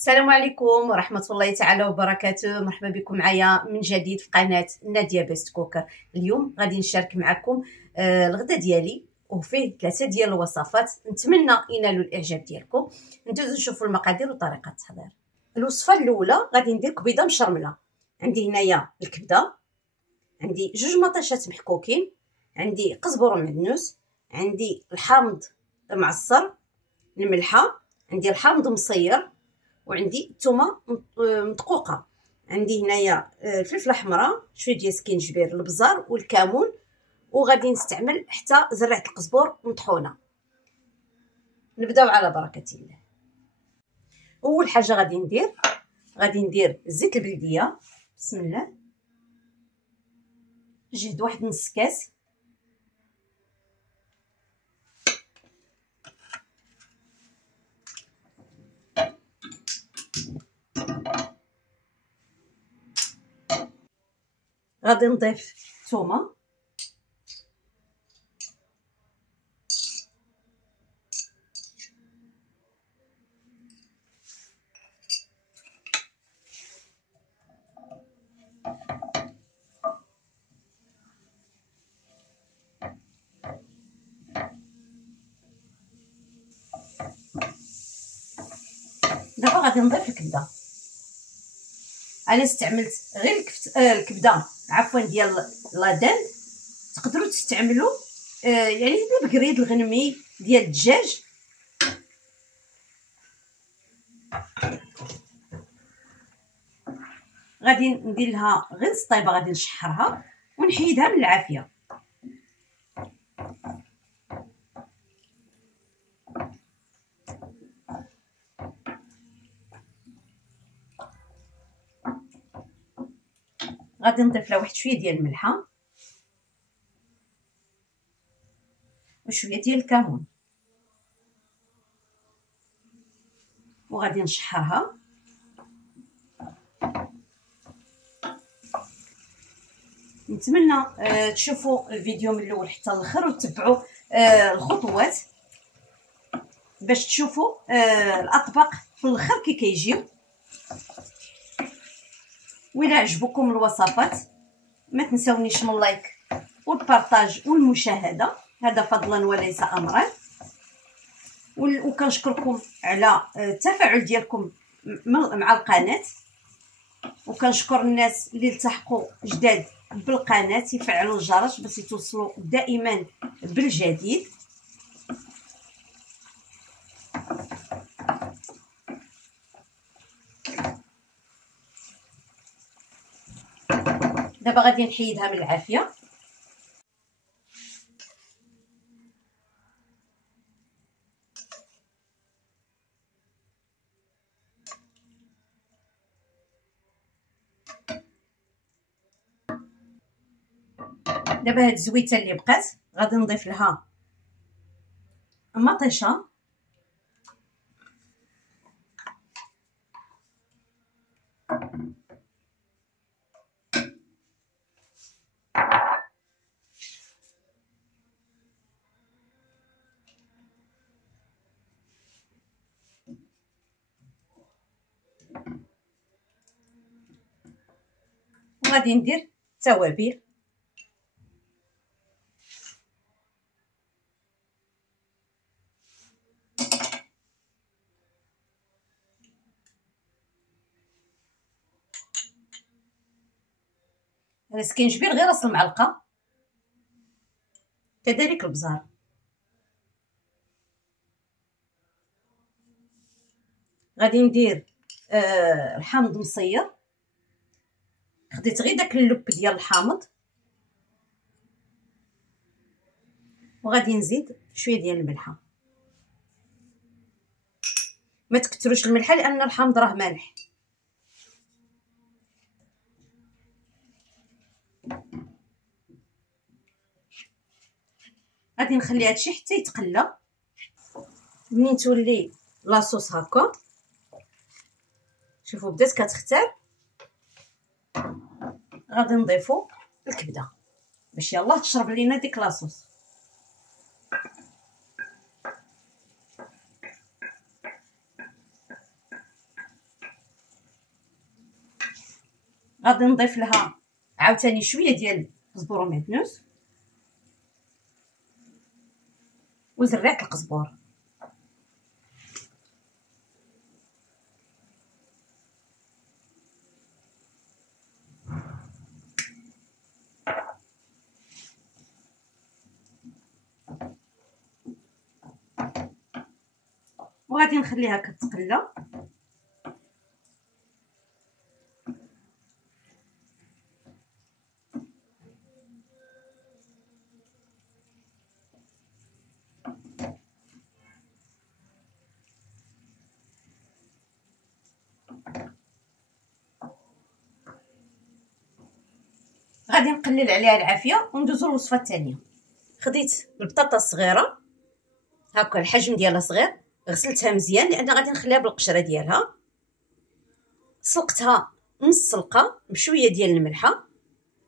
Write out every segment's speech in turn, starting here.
السلام عليكم ورحمة الله تعالى وبركاته. مرحبا بكم معايا من جديد في قناة نادية بيست كوكر. اليوم غادي نشارك معكم الغدا ديالي وفيه 3 ديال الوصفات. نتمنى ينالوا الاعجاب ديالكم. ندوزو نشوفوا المقادير وطريقة التحضير. الوصفة الاولى غادي ندير كبيضة مشرملة. عندي هنايا الكبدة، عندي 2 مطيشات محكوكين، عندي قزبر ومعدنوس، عندي الحامض معصر، الملحة، عندي الحامض مصير، وعندي الثومه مدقوقه، عندي هنايا الفلفله حمراء، شويه ديال السكينجبير، البزار والكمون، وغادي نستعمل حتى زرعه القزبر مطحونه. نبداو على بركه الله. اول حاجه غادي ندير زيت البلديه. بسم الله. جهد واحد نص كاس. غادي نضيف الثومه، دابا غادي نضيف الكبده. انا استعملت غير الكبده ديال لادان. تقدروا تستعملوا يعني البقريد الغنمي ديال الدجاج. غادي ندير لها غير سطيبه، غادي نشحرها ونحيدها من العافيه. غادي نضيف لها واحد شويه ديال الملحه وشويه ديال الكمون، وغادي نشحرها. نتمنى تشوفوا الفيديو من الاول حتى الاخر وتتبعوا الخطوات باش تشوفوا الاطباق في الاخر كي كيجيو. وإلا عجبكم الوصفات ما تنساونيش من اللايك والبارطاج والمشاهده، هذا فضلا وليس امرا. وكنشكركم على التفاعل ديالكم مع القناه، وكنشكر الناس اللي التحقوا جداد بالقناه يفعلوا الجرس باش يتوصلوا دائما بالجديد. دابا غادي نحيدها من العافيه. دابا هاد الزويته اللي بقات غادي نضيف لها مطيشه، وغادي ندير التوابل. السكينجبير غير راس المعلقه، كذلك البزار. غادي ندير الحامض مصير. خديت غير داك اللب ديال الحامض، وغادي نزيد شويه ديال الملحه. ما تكثروش الملحه لان الحامض راه مالح. غادي نخلي هادشي حتى يتقلى. منين تولي لاصوص هكا، شوفوا بدات كتختار، غادي نضيفوا الكبده باش يلاه تشرب لينا ديك لاصوص. غادي نضيف لها عاوتاني شويه ديال القزبور ومعدنوس وزريعه القزبور. وغادي نخليها كتقلى. غادي نقلل عليها العافيه وندوزو للوصفه الثانيه. خديت البطاطا الصغيره هكا الحجم ديالها صغير، غسلتها مزيان لان غادي نخليها بالقشره ديالها. سلقتها نص سلقه بشويه ديال الملحه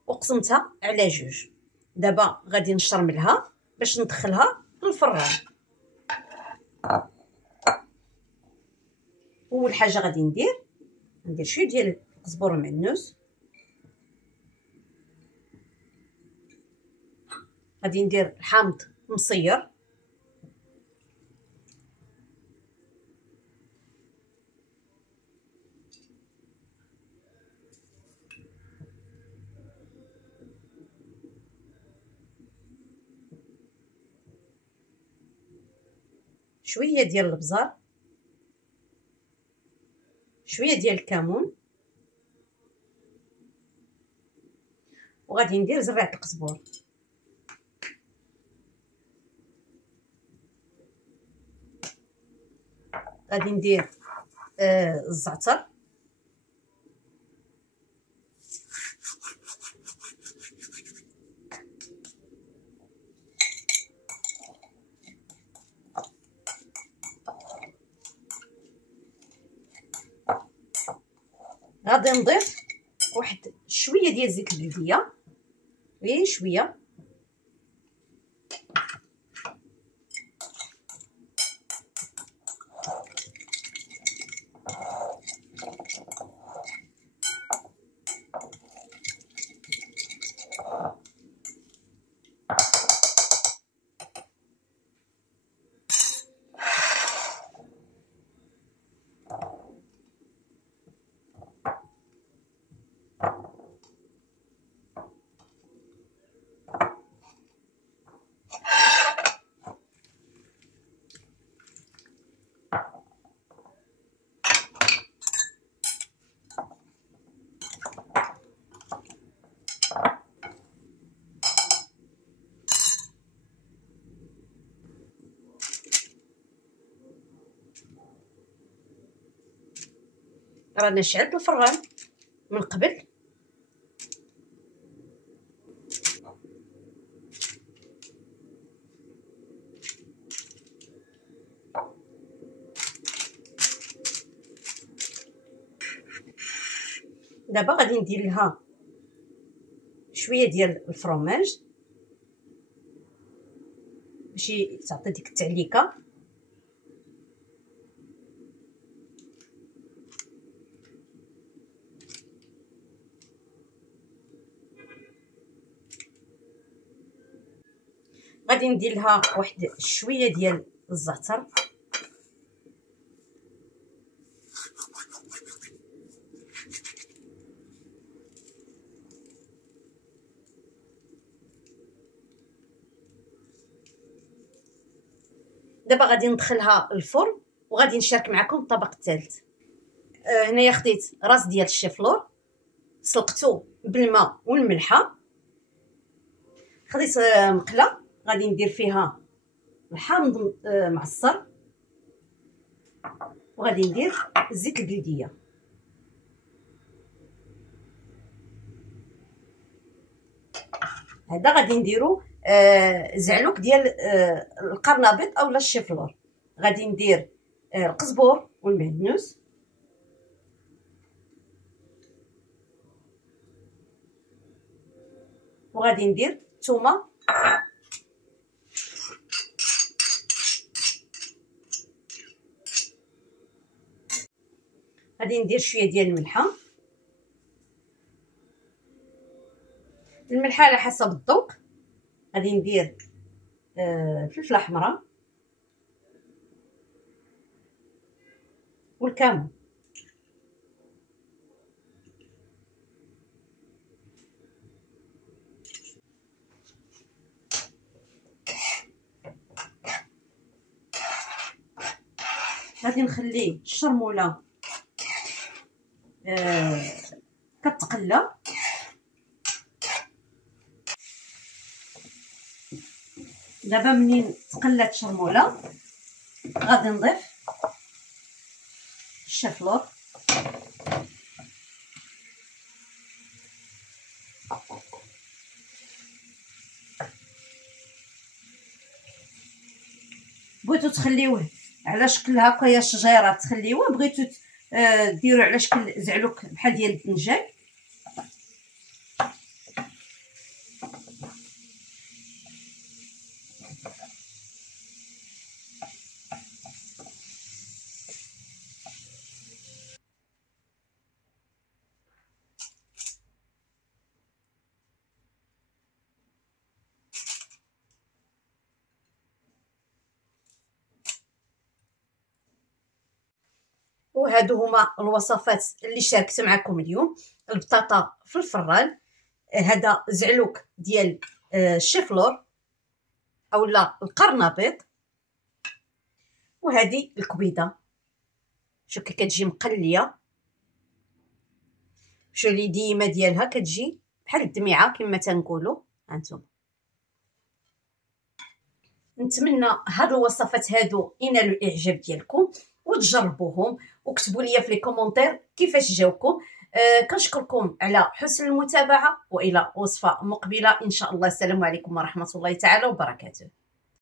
وقسمتها على جوج. دابا غادي نشرملها باش ندخلها للفران. اول حاجه غادي ندير شويه ديال القزبور والمعدنوس، غادي ندير الحامض مصير، شويه ديال البزار، شويه ديال الكمون، وغادي ندير زريعه القزبور. غادي ندير الزعتر، غادي نضيف واحد شويه ديال زيت البلديه، غير شويه، رانا شعلت الفران من قبل. دابا غادي ندير لها شويه ديال الفرماج باش تعطي ديك التعليكه. غادي ندير لها واحد شويه ديال الزعتر، دابا غادي ندخلها الفرن وغادي نشارك معكم الطبق الثالث. هنايا خديت راس ديال الشيفلور سلقته بالماء والملحه. خديت مقله غادي ندير فيها الحامض معصر، وغادي ندير زيت البلديه. هذا غادي نديرو زعلوك ديال القرنبيط اولا الشيفلور. غادي ندير القزبور والمعدنوس، وغادي ندير الثومه، غادي ندير شويه ديال الملحه، الملح على حسب الذوق. غادي ندير فلفله حمراء والكمون. غادي نخلي الشرموله كتقلى. دابا منين تقلات الشرموله غادي نضيف الشفلور بغيتو تخليوه على شكل هكايا شجيره تخليوه، بغيتو ديروا على شكل زعلوك بحال ديال الدنجال. وهادو هما الوصفات اللي شاركت معكم اليوم. البطاطا في الفران، هذا زعلوك ديال الشيفلور اولا القرنبيط، وهذه الكبيده شوف كي كتجي مقليه، شو لي ديما ديالها كتجي بحال الدميعه كما تنقولوا. هانتوما نتمنى هاد الوصفات هادو ينالوا الاعجاب ديالكم وتجربوهم، وكتبوا لي في لي كومونتير كيفاش جاوكم. كنشكركم على حسن المتابعه، والى وصفه مقبله ان شاء الله. السلام عليكم ورحمه الله تعالى وبركاته.